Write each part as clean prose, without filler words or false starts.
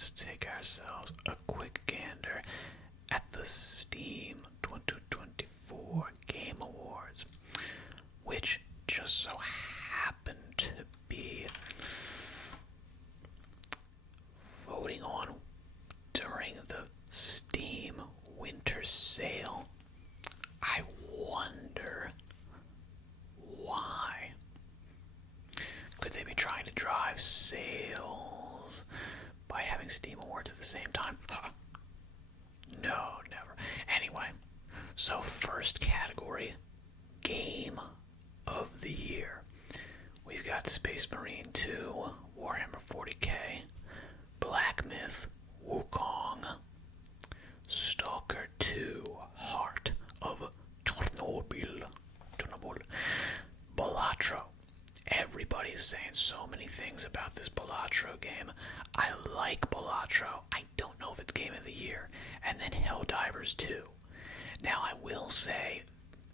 let's take ourselves a quick gander at the Steam 2024 Game Awards, which just so happened to be voting on during the Steam Winter Sale. I wonder why. Could they be trying to drive sales by having Steam Awards at the same time? No, never. Anyway, so first category, Game of the Year. We've got Space Marine 2, Warhammer 40k, Black Myth, Wukong, Stalker 2, Heart of Chernobyl, Balatro. Everybody's saying so many things about this Balatro game. I like Balatro. I don't know if it's Game of the Year. And then Helldivers 2. Now I will say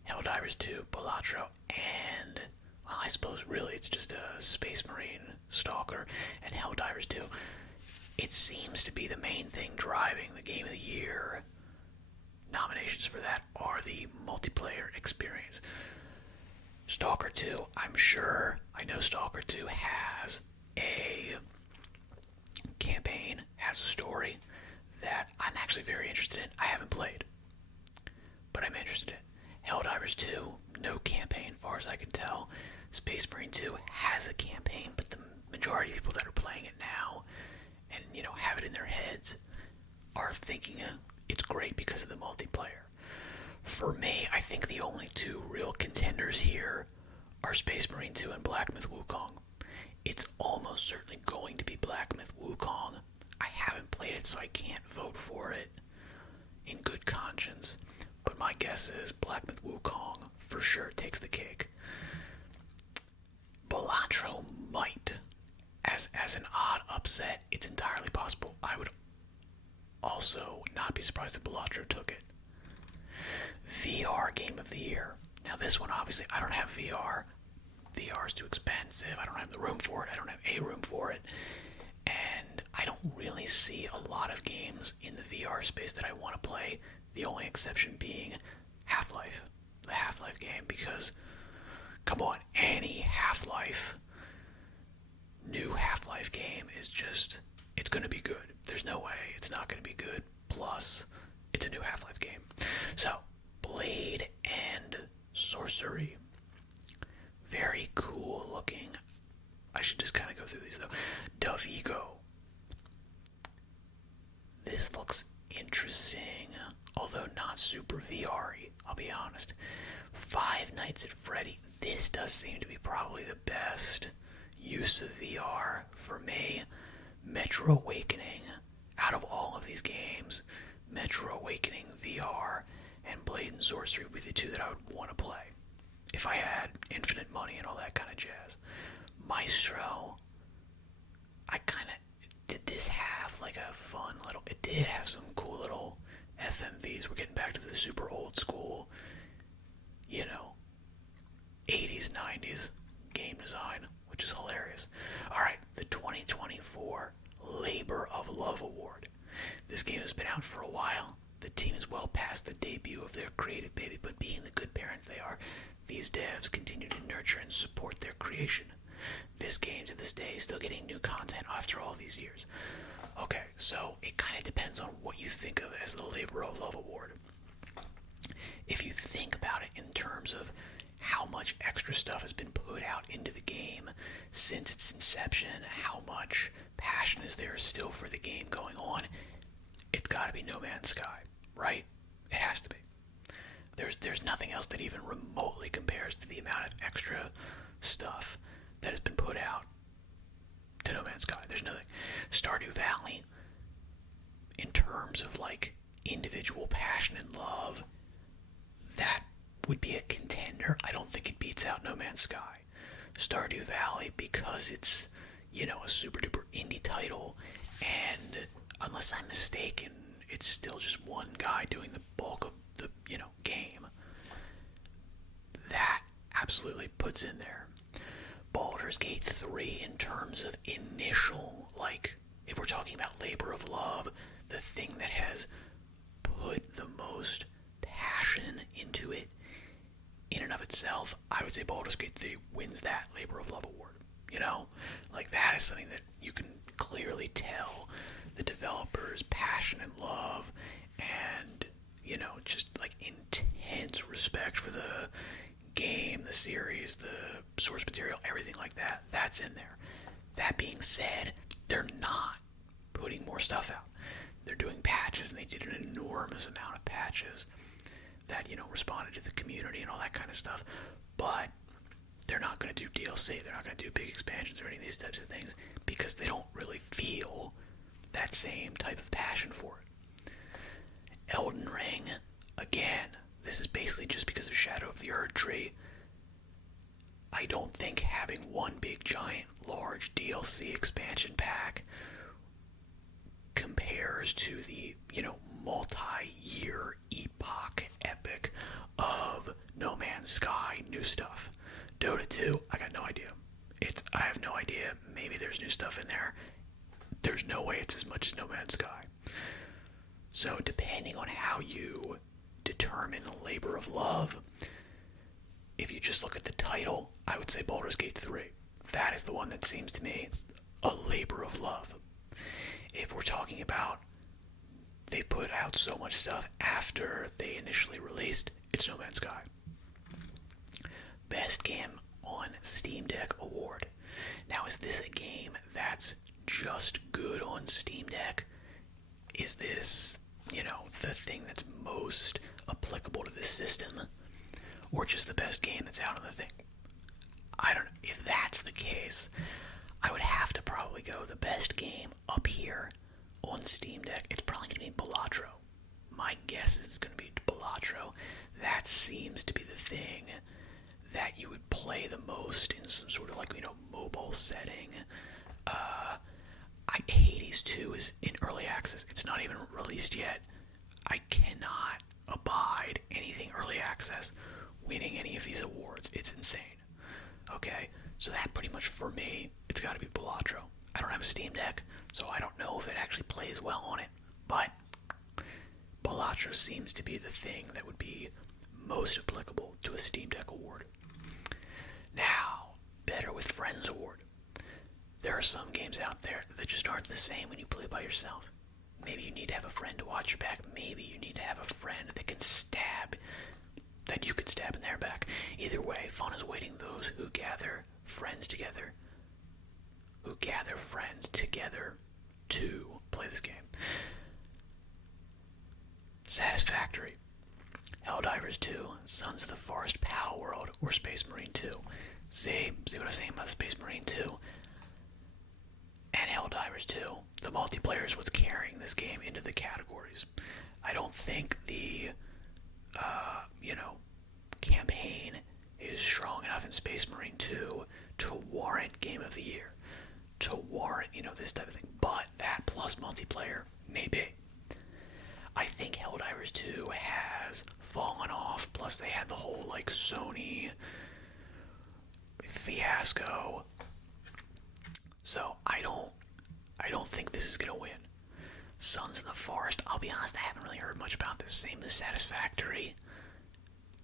Helldivers 2, Balatro, and, well, I suppose really it's just a Space Marine Stalker and Helldivers 2. It seems to be the main thing driving the Game of the Year. Nominations for that are the multiplayer experience. Stalker 2, I know Stalker 2 has a campaign, has a story that I'm actually very interested in. I haven't played, but I'm interested in. Helldivers 2, no campaign, far as I can tell. Space Marine 2 has a campaign, but the majority of people that are playing it now and, have it in their heads are thinking it's great because of the multiplayer. For me, I think the only two real contenders here are Space Marine 2 and Black Myth Wukong. It's almost certainly going to be Black Myth Wukong. I haven't played it, so I can't vote for it in good conscience. But my guess is Black Myth Wukong for sure takes the cake. Balatro might. As an odd upset, it's entirely possible. I would also not be surprised if Balatro took it. VR Game of the Year. Now this one, obviously, I don't have VR. VR is too expensive. I don't have the room for it. I don't have a room for it. And I don't really see a lot of games in the VR space that I want to play. The only exception being Half-Life. The Half-Life game, because, come on, any new Half-Life game is just, it's going to be good. There's no way it's not going to be good. Plus, it's a new Half-Life game. So, Blade and Sorcery. Very cool looking. I should just kind of go through these though. Davigo. This looks interesting, although not super VR-y, I'll be honest. Five Nights at Freddy. This does seem to be probably the best use of VR for me. Metro Awakening. Out of all of these games, Metro Awakening VR and Blade and Sorcery would be the two that I would want to play if I had infinite money and all that kind of jazz. Maestro, did this have like a fun little, it did have some cool little FMVs. We're getting back to the super old school, 80s, 90s game design, which is hilarious. Alright, the 2024 Labor of Love Award. This game has been out for a while. The team is well past the debut of their creative baby, but being the good parents they are, these devs continue to nurture and support their creation. This game to this day is still getting new content after all these years. Okay, so it kind of depends on what you think of as the Labor of Love Award. If you think about it in terms of how much extra stuff has been put out into the game since its inception, how much passion is there still for the game going on, it's got to be No Man's Sky, right? It has to be. There's nothing else that even remotely compares to the amount of extra stuff that has been put out to No Man's Sky. There's nothing. Stardew Valley, in terms of like individual passion and love, that would be a contender. I don't think it beats out No Man's Sky. Stardew Valley, because it's, a super duper indie title, and unless I'm mistaken, it's still just one guy doing the bulk of the, game. That absolutely puts in there. Baldur's Gate 3, in terms of initial, if we're talking talking about labor of love, the thing that has put the most passion into it in and of itself, I would say Baldur's Gate 3 wins that labor of love award. You know, like that is something that you can clearly tell the developers' passion and love, and you know, just like intense respect for the game, the series, the source material, everything like that. That's in there. That being said, they're not putting more stuff out. They're doing patches, and they did an enormous amount of patches that, you know, responded to the community and all that kind of stuff. But they're not going to do DLC. They're not going to do big expansions or any of these types of things because they don't really feel that same type of passion for it. Elden Ring, again, this is basically just because of Shadow of the Erdtree. I don't think having one big, giant, large DLC expansion pack compares to the, you know, multi-year epoch epic of No Man's Sky new stuff. Dota 2, I got no idea. I have no idea. Maybe there's new stuff in there. There's no way it's as much as No Man's Sky. So depending on how you determine labor of love, if you just look at the title, I would say Baldur's Gate 3. That is the one that seems to me a labor of love. If we're talking about they put out so much stuff after they initially released, it's No Man's Sky. Best Game on Steam Deck award. Now, is this a game that's just good on Steam Deck? Is this, you know, the thing that's most applicable to this system? Or just the best game that's out on the thing? I don't know. If that's the case, I would have to probably go the best game up here on Steam Deck. It's probably going to be Balatro. My guess is it's going to be Balatro. That seems to be the thing that you would play the most in some sort of, like, you know, mobile setting. Hades 2 is in early access. It's not even released yet. I cannot abide anything early access winning any of these awards. It's insane. Okay, so that pretty much for me, it's got to be Balatro. I don't have a Steam Deck, so I don't know if it actually plays well on it, but Balatro seems to be the thing that would be most applicable to a Steam Deck award. Now, Better with Friends award. There are some games out there that just aren't the same when you play by yourself. Maybe you need to have a friend to watch your back. Maybe you need to have a friend that can stab, that you could stab in their back. Either way, fun is awaiting those who gather friends together. Who gather friends together to play this game. Satisfactory. Helldivers 2, Sons of the Forest, Pal World, or Space Marine 2. See what I was saying about the Space Marine 2? And Helldivers 2. The multiplayer is what's carrying this game into the categories. I don't think the, campaign is strong enough in Space Marine 2 to warrant Game of the Year. To warrant, this type of thing. But that plus multiplayer, maybe. I think Helldivers 2 has fallen off, plus they had the whole, Sony fiasco. So I don't think this is gonna win. Sons of the Forest, I'll be honest, I haven't really heard much about this. Same as Satisfactory.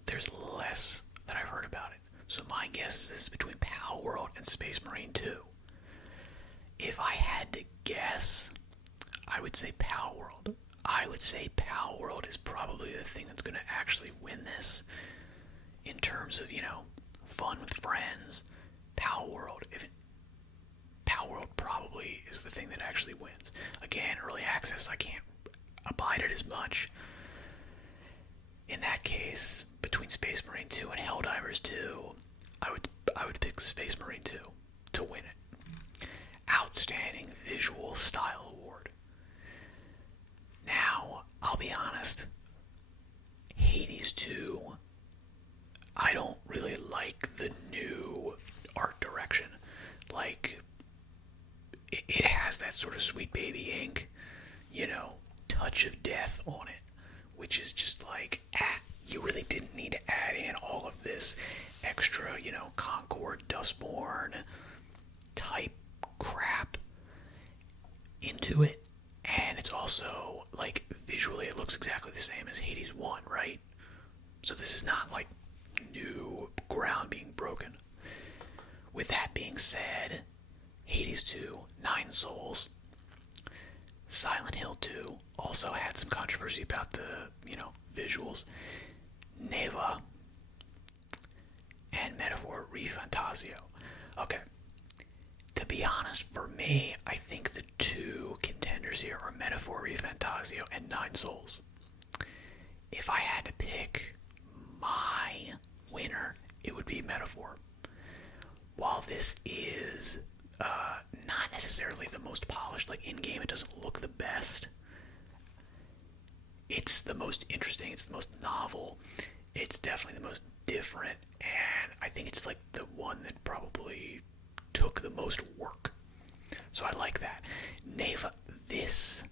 There's less that I've heard about it. So my guess is this is between Pal World and Space Marine 2. If I had to guess, I would say Pal World. I would say Pal World is probably the thing that's going to actually win this in terms of, fun with friends. Pal World probably is the thing that actually wins. Again, early access, I can't abide it as much. In that case, between Space Marine 2 and Helldivers 2, I would pick Space Marine 2 to win it. Outstanding Visual Style Award. Now, I'll be honest, Hades 2, I don't really like the new art direction. It has that sort of Sweet Baby ink, touch of death on it, which is just you really didn't need to add in all of this extra, Concord, Dustborn type crap. into it, and it's also like visually it looks exactly the same as Hades 1, right? So this is not like new ground being broken. With that being said, Hades 2, Nine Souls, Silent Hill 2 also had some controversy about the, visuals. Neva and Metaphor ReFantazio. Okay. To be honest, for me, I think the two contenders here are Metaphor ReFantazio and Nine Souls. If I had to pick my winner, it would be Metaphor. While this is not necessarily the most polished, like in-game it doesn't look the best, it's the most interesting, it's the most novel, it's definitely the most different, and I think it's like the one that probably took the most work. So I like that. Neva, this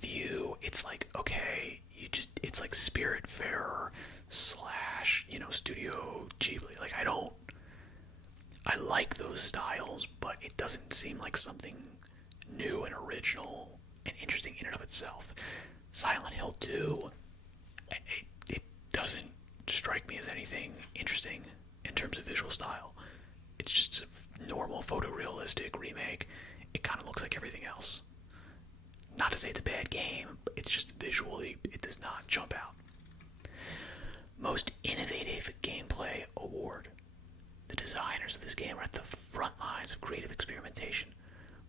view, it's like, okay, it's like Spiritfarer slash, Studio Ghibli. Like, I like those styles, but it doesn't seem like something new and original and interesting in and of itself. Silent Hill 2, it doesn't strike me as anything interesting in terms of visual style. It's just a normal photorealistic remake. It kind of looks like everything else. Not to say it's a bad game, but it's just visually, it does not jump out. Most Innovative Gameplay Award. The designers of this game are at the front lines of creative experimentation,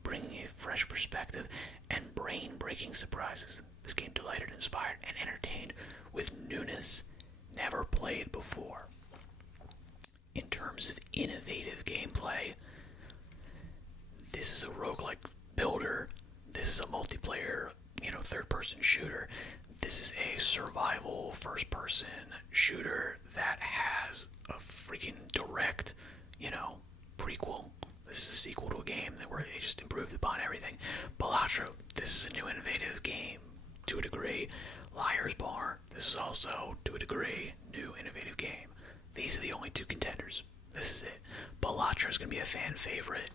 bringing a fresh perspective and brain-breaking surprises. This game delighted, inspired, and entertained with newness never played before. In terms of innovative gameplay, this is a roguelike builder. This is a multiplayer, third-person shooter. This is a survival first-person shooter that has a freaking direct, prequel. This is a sequel to a game where they just improved upon everything. Balatro, this is a new innovative game to a degree. Liar's Bar, this is also, to a degree, new innovative game. These are the only two contenders. This is it. Balatro is going to be a fan favorite.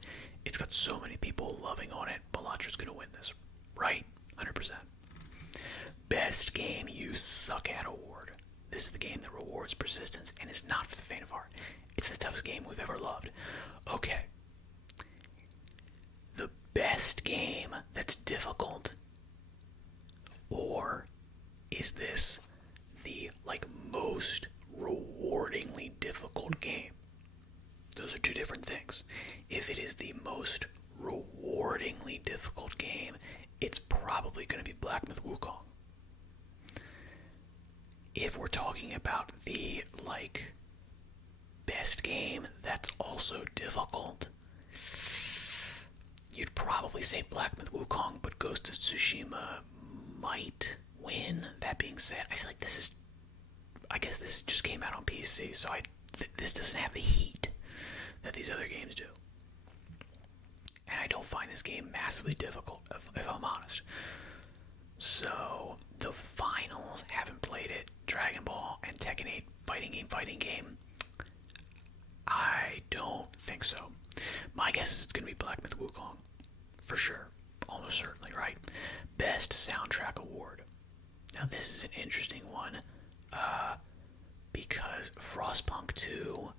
It's got so many people loving on it. Balatra's going to win this, right? 100%. Best Game You Suck At Award. This is the game that rewards persistence and is not for the faint of heart. It's the toughest game we've ever loved. Okay. The best game that's difficult? Or is this the, most rewardingly difficult game? Those are two different things. If it is the most rewardingly difficult game, it's probably going to be Black Myth Wukong. If we're talking about the, best game that's also difficult, you'd probably say Black Myth Wukong, but Ghost of Tsushima might win. That being said, I feel like I guess this just came out on PC, so this doesn't have the heat that these other games do. And I don't find this game massively difficult, if I'm honest. So, the finals, haven't played it. Dragon Ball and Tekken 8 fighting game. I don't think so. My guess is it's going to be Black Myth Wukong. For sure. Almost certainly, right? Best Soundtrack Award. Now, this is an interesting one. Because Frostpunk 2,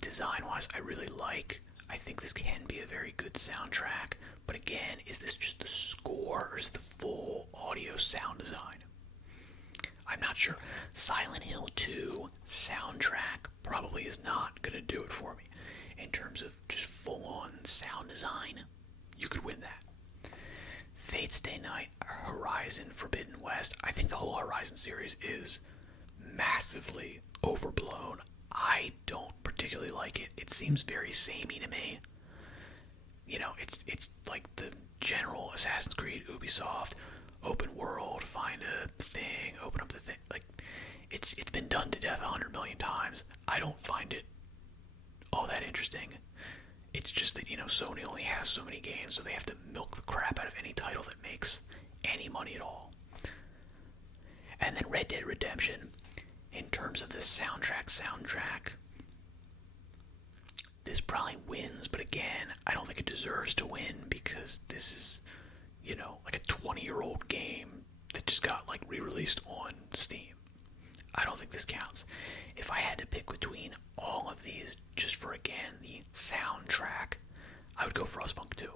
design-wise, I really like. I think this can be a very good soundtrack. But again, is this just the score or is it the full audio sound design? I'm not sure. Silent Hill 2 soundtrack probably is not going to do it for me. In terms of just full-on sound design, you could win that. Fate Stay Night, Horizon Forbidden West. I think the whole Horizon series is massively overblown. I don't particularly like it. It seems very samey to me. It's like the general Assassin's Creed, Ubisoft, open world, find a thing, open up the thing. Like, it's been done to death 100 million times. I don't find it all that interesting. It's just that, Sony only has so many games, so they have to milk the crap out of any title that makes any money at all. And then Red Dead Redemption, in terms of the soundtrack, this probably wins, but again, I don't think it deserves to win because this is like a 20-year-old game that just got like re-released on Steam. I don't think this counts. If I had to pick between all of these, just for again the soundtrack, I would go Frostpunk 2.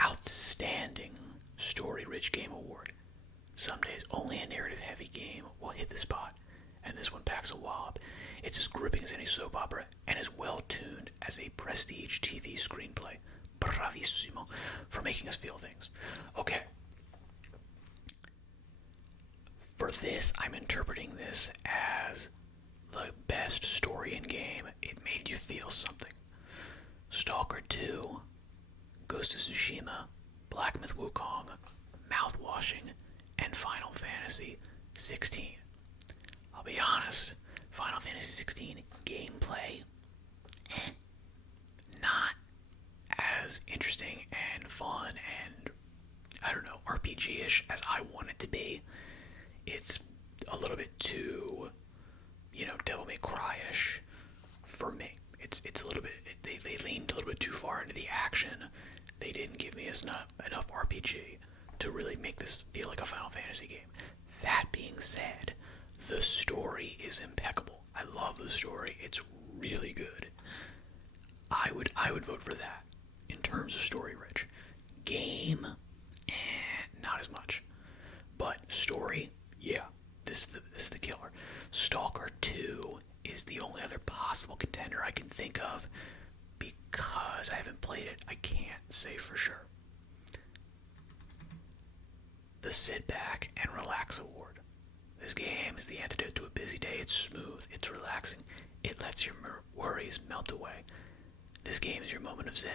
Outstanding story-rich game award. Some days only a narrative-heavy game will hit the spot, and this one packs a wallop. It's as gripping as any soap opera and as well-tuned as a prestige TV screenplay. Bravissimo for making us feel things. Okay. For this, I'm interpreting this as the best story in game. It made you feel something. Stalker 2, Ghost of Tsushima, Black Myth Wukong, Mouthwashing, and Final Fantasy 16. I'll be honest, Final Fantasy 16 gameplay, not as interesting and fun and, I don't know, RPG-ish as I want it to be. It's a little bit too, Devil May Cry-ish for me. It's a little bit, they leaned a little bit too far into the action. They didn't give me enough RPG to really make this feel like a Final Fantasy game. That being said, the story is impeccable. I love the story. It's really good. I would vote for that in terms of story rich. Game, not as much. But story, yeah, this is the killer. Stalker 2 is the only other possible contender I can think of. Because I haven't played it, I can't say for sure. The Sit Back and Relax Award. This game is the antidote to a busy day. It's smooth, it's relaxing, it lets your worries melt away. This game is your moment of zen.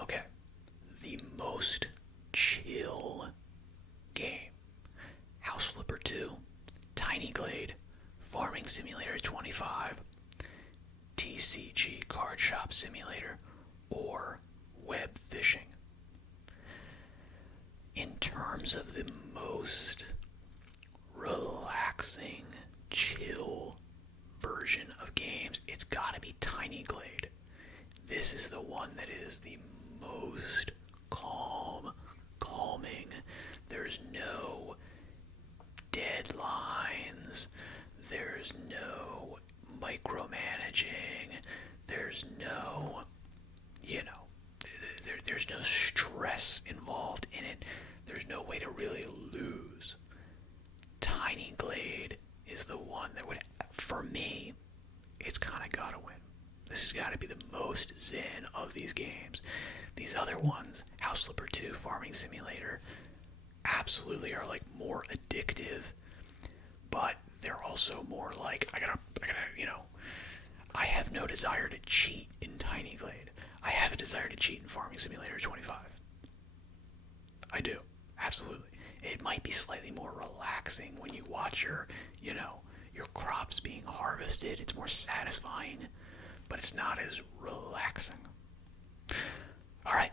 Okay, the most chill game. House Flipper 2, Tiny Glade, Farming Simulator 25, TCG Card Shop Simulator, or Web Fishing. In terms of the most relaxing, chill version of games, it's gotta be Tiny Glade. This is the one that is the most calming. There's no deadlines. There's no micromanaging. There's no, there's no stress involved in it. There's no way to really lose. Tiny Glade is the one that would, for me, it's kind of gotta win. This has got to be the most zen of these games. These other ones, House Flipper 2, Farming Simulator, absolutely are like more addictive, but they're also more like, I gotta, I have no desire to cheat in Tiny Glade. I have a desire to cheat in Farming Simulator 25. I do, absolutely. It might be slightly more relaxing when you watch your crops being harvested. It's more satisfying, but it's not as relaxing. Alright,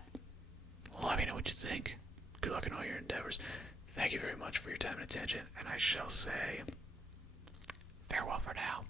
well, let me know what you think. Good luck in all your endeavors. Thank you very much for your time and attention, and I shall say farewell for now.